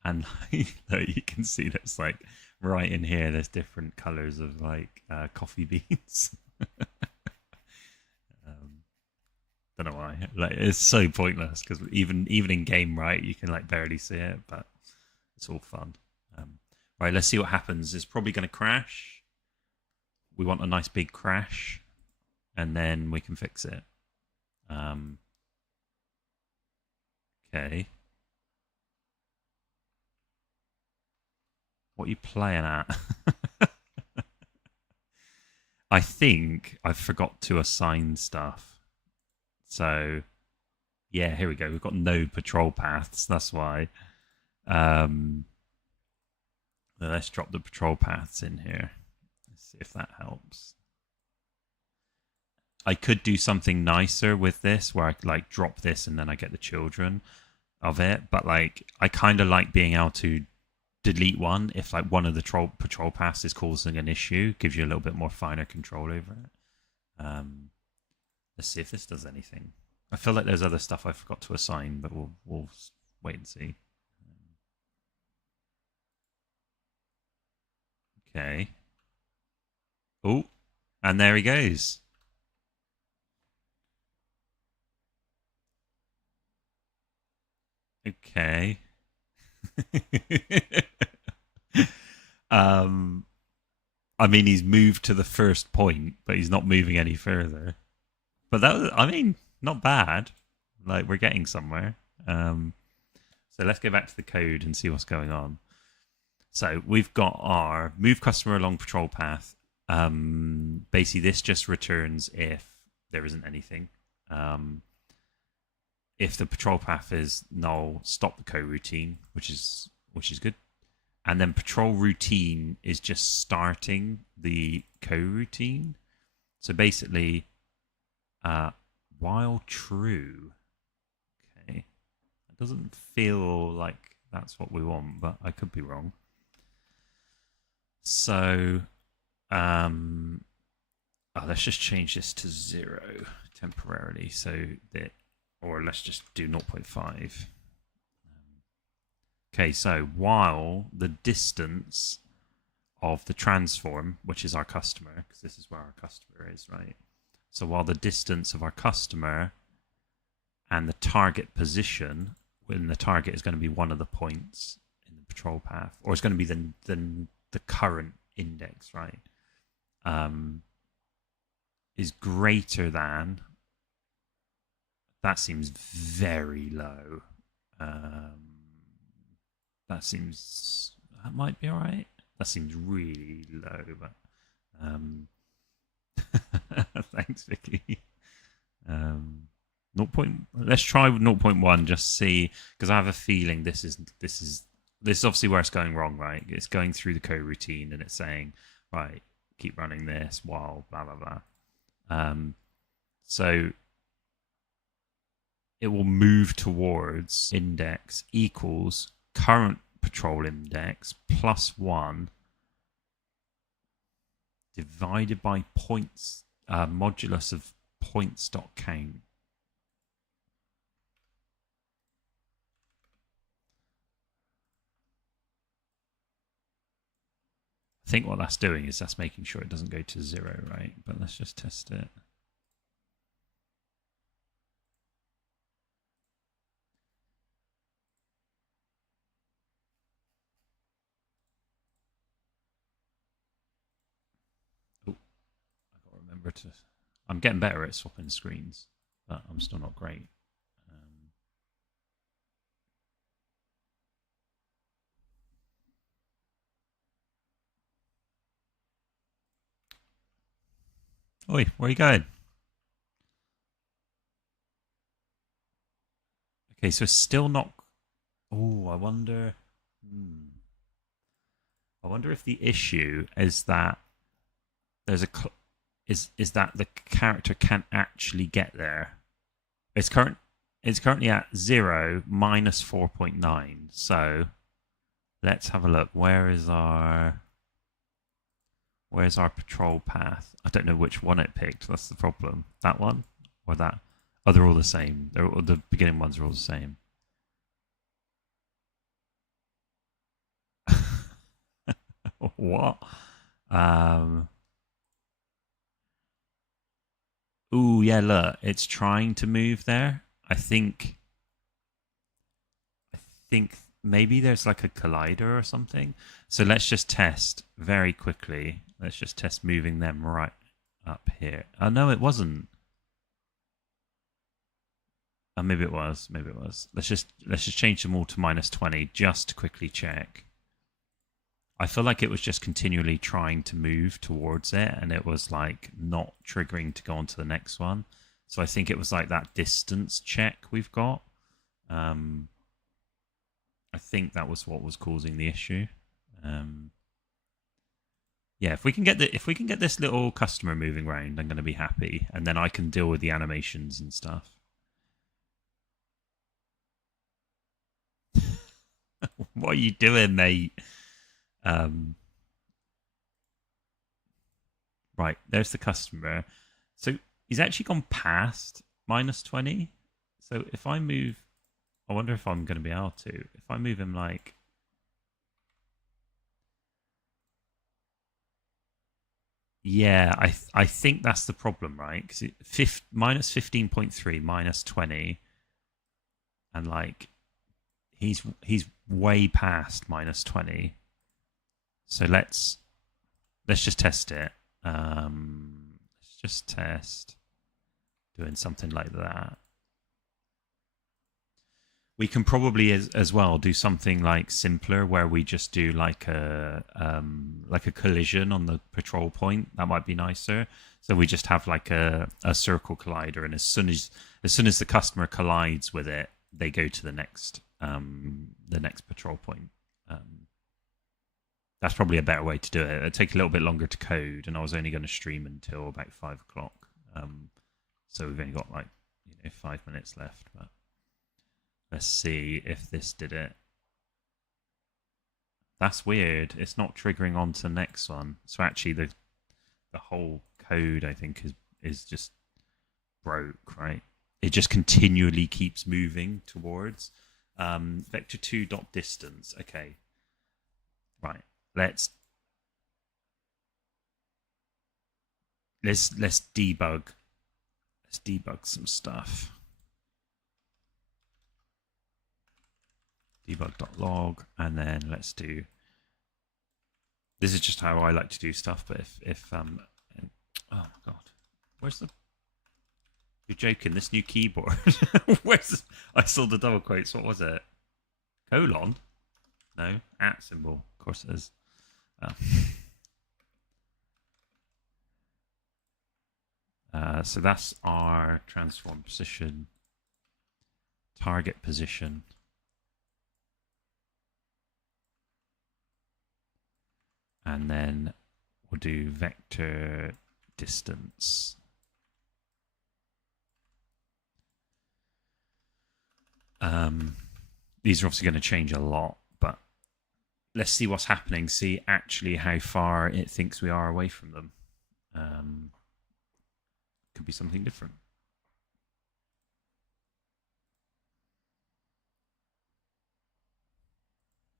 like, you can see that's like right in here. There's different colors of like coffee beans. Don't know why. Like it's so pointless because even in game, right, you can like barely see it, but it's all fun. Right, let's see what happens. It's probably going to crash. We want a nice big crash, and then we can fix it. Okay. What are you playing at? I think I forgot to assign stuff. So, yeah, here we go. We've got no patrol paths. That's why. Let's drop the patrol paths in here. Let's see if that helps. I could do something nicer with this where I like drop this and then I get the children of it. But like I kind of like being able to delete one if like one of the patrol paths is causing an issue. Gives you a little bit more finer control over it. Let's see if this does anything. I feel like there's other stuff I forgot to assign, but we'll wait and see. Okay. Oh, and there he goes. Okay. I mean, he's moved to the first point, but he's not moving any further. But that was, I mean, not bad. Like we're getting somewhere. So let's go back to the code and see what's going on. So we've got our move customer along patrol path. Basically, this just returns if there isn't anything. If the patrol path is null, stop the coroutine, which is good. And then patrol routine is just starting the coroutine. So basically, while true. Okay, it doesn't feel like that's what we want, but I could be wrong. So, let's just change this to 0 temporarily. So that, or let's just do 0.5. Okay, so while the distance of the transform, which is our customer, because this is where our customer is, right? So while the distance of our customer and the target position, when the target is going to be one of the points in the patrol path, or it's going to be the current index, right? Is greater than. That seems very low. That might be all right. That seems really low, but thanks, Vicky. Let's try 0.1, just see, because I have a feeling this is obviously where it's going wrong, right? It's going through the coroutine and it's saying, right, keep running this while blah blah blah. So it will move towards index equals current patrol index plus 1 divided by points, modulus of points dot count. I think what that's doing is that's making sure it doesn't go to 0, right? But let's just test it. Oh, I've got to remember to. I'm getting better at swapping screens, but I'm still not great. Oi, where are you going? Okay, so it's still not. Oh, I wonder. I wonder if the issue is that there's a is that the character can't actually get there. It's current. It's currently at 0 minus 4.9. So let's have a look. Where's our patrol path? I don't know which one it picked. That's the problem. That one or that? Oh, they're all the same. The beginning ones are all the same. What? Um. Ooh, yeah. Look, it's trying to move there. I think. I think maybe there's like a collider or something. So let's just test very quickly. Let's just test moving them right up here. Oh no, it wasn't. Oh, maybe it was. Maybe it was. Let's just change them all to -20 just to quickly check. I feel like it was just continually trying to move towards it, and it was like not triggering to go on to the next one. So I think it was like that distance check we've got. Um, I think that was what was causing the issue. Um, yeah, if we can get this little customer moving around, I'm going to be happy, and then I can deal with the animations and stuff. What are you doing, mate? Um, right, there's the customer. So he's actually gone past -20. So if I move, I wonder if I'm going to be able to. If I move him like, yeah, I think that's the problem, right? Because -15.3, -20, and like he's way past -20. So let's just test it. Let's just test doing something like that. We can probably as well do something like simpler where we just do like a collision on the patrol point. That might be nicer. So we just have like a circle collider, and as soon as the customer collides with it, they go to the next patrol point. That's probably a better way to do it. It'd take a little bit longer to code, and I was only going to stream until about 5 o'clock. So we've only got like 5 minutes left. But let's see if this did it. That's weird. It's not triggering on to the next one. So actually, the whole code I think is just broke. Right? It just continually keeps moving towards vector2 dot distance. Okay, right. Let's let's debug. Let's debug some stuff. Debug.log, and then let's do. This is just how I like to do stuff. But if oh my god, where's the? You're joking. This new keyboard. Where's? I saw the double quotes. What was it? Colon? No, at symbol. Of course it is. So that's our transform position, target position, and then we'll do vector distance. These are obviously going to change a lot, but let's see what's happening. See actually how far it thinks we are away from them. Could be something different.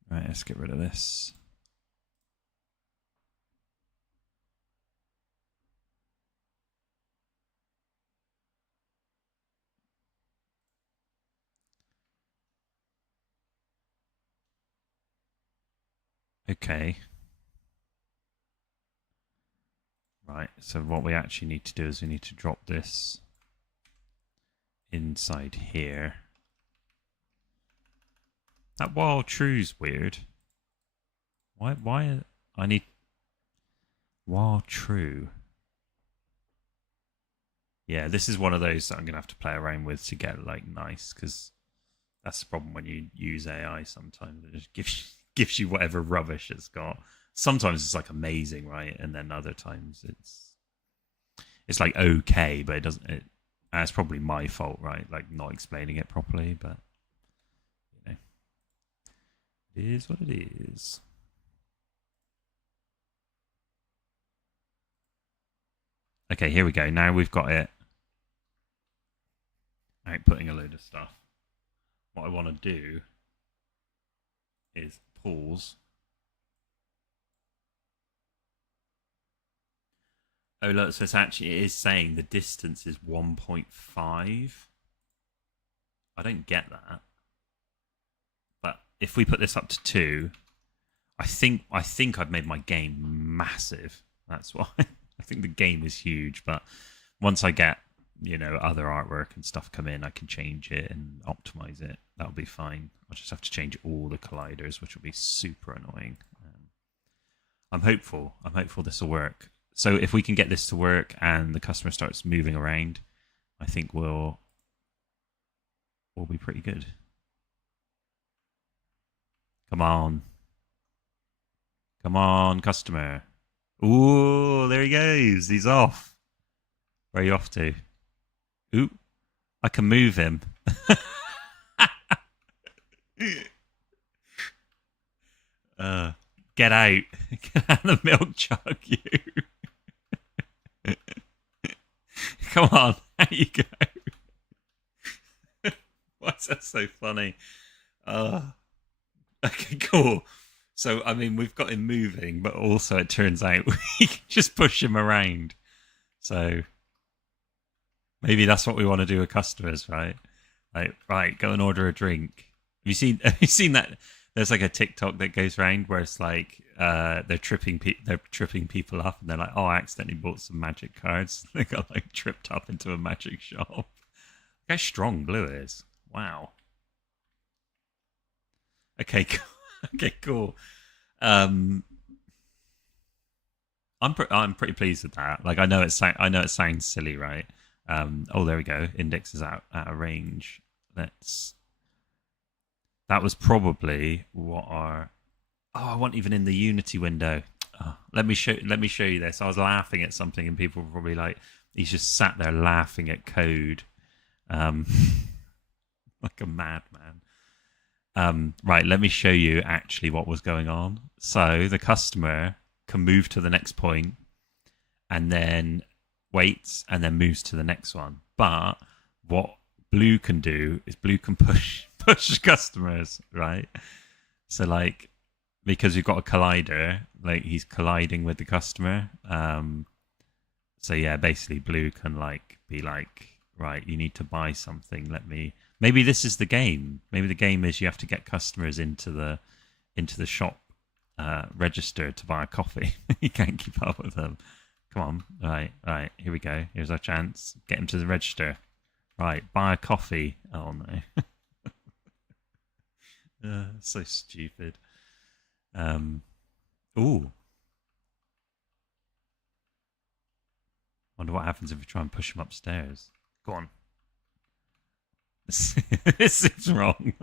Right, let's get rid of this. Okay. Right, so what we actually need to do is we need to drop this inside here. That while true's weird. Why I need while true. Yeah, this is one of those that I'm gonna have to play around with to get like nice, because That's the problem when you use AI. Sometimes it just gives you whatever rubbish it's got. Sometimes it's like amazing, right? And then other times it's like okay, but it doesn't. It's probably my fault, right? Like not explaining it properly, but you know, it is what it is. Okay, here we go. Now we've got it outputting a load of stuff. What I want to do is pause. Oh look, so it is saying the distance is 1.5. I don't get that. But if we put this up to 2, I think I've made my game massive. That's why. I think the game is huge, but once I get, other artwork and stuff come in, I can change it and optimize it. That'll be fine. I'll just have to change all the colliders, which will be super annoying. I'm hopeful. I'm hopeful this will work. So if we can get this to work and the customer starts moving around, I think we'll be pretty good. Come on. Come on, customer. Ooh, there he goes. He's off. Where are you off to? Ooh, I can move him. Get out. Get out of the milk jug, you. Come on, out you go. Why's that so funny? Okay, cool. So, I mean, we've got him moving, but also it turns out we can just push him around. So, maybe that's what we want to do with customers, right? Like, right, go and order a drink. Have you seen that? There's like a TikTok that goes around where it's like they're tripping people up, and they're like, "Oh, I accidentally bought some magic cards." They got like tripped up into a magic shop. Look how strong Blue is. Wow. Okay, cool. Okay, cool. I'm pretty pleased with that. Like I know it sounds silly, right? Oh, there we go. Index is out of range. That was probably what our. Oh, I wasn't even in the Unity window. Oh, let me show you this. I was laughing at something, and people were probably like, "He's just sat there laughing at code, like a madman." Right, let me show you actually what was going on. So the customer can move to the next point, and then waits, and then moves to the next one. But what Blue can do is Blue can push customers, right? So like, because you've got a collider, like he's colliding with the customer. So yeah, basically Blue can like be like, right, you need to buy something. Maybe this is the game. Maybe the game is you have to get customers into the shop register to buy a coffee. You can't keep up with them. Come on, right. Here we go. Here's our chance. Get them to the register. Right, buy a coffee. Oh no, so stupid. Ooh. Wonder what happens if we try and push them upstairs. Go on. This seems wrong.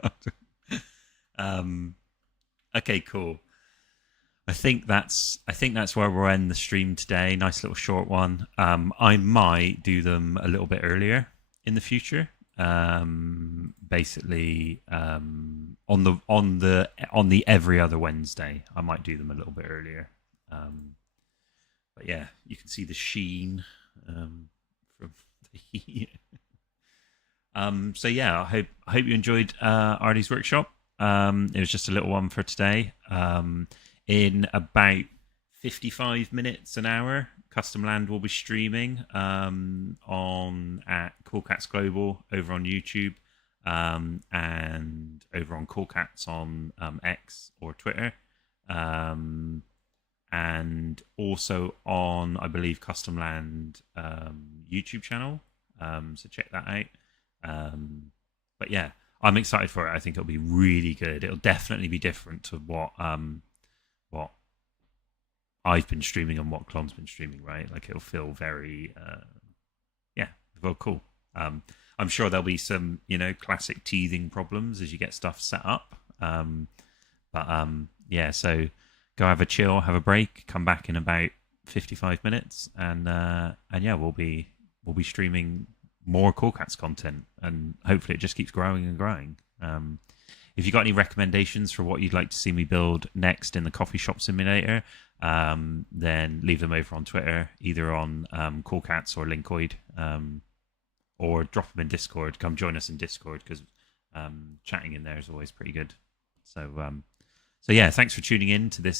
Okay, cool. I think that's where we'll end the stream today. Nice little short one. I might do them a little bit earlier in the future. Basically, on the every other Wednesday, I might do them a little bit earlier. But yeah, you can see the sheen from the heat. So yeah, I hope you enjoyed Ardi's workshop. It was just a little one for today. In about 55 minutes, an hour, Custom Land will be streaming on at Cool Cats Global over on YouTube, and over on Cool Cats on X or Twitter, and also on, I believe, Custom Land YouTube channel. So check that out. But yeah, I'm excited for it. I think it'll be really good. It'll definitely be different to what I've been streaming and what Clon's been streaming, right? Like it'll feel very, yeah, well, cool. I'm sure there'll be some, classic teething problems as you get stuff set up. Yeah, so go have a chill, have a break, come back in about 55 minutes, and yeah, we'll be streaming more Cool Cats content, and hopefully it just keeps growing and growing. If you got any recommendations for what you'd like to see me build next in the coffee shop simulator, then leave them over on Twitter, either on Cool Cats or Linkoid, or drop them in Discord. Come join us in Discord, because chatting in there is always pretty good. So yeah, thanks for tuning in to this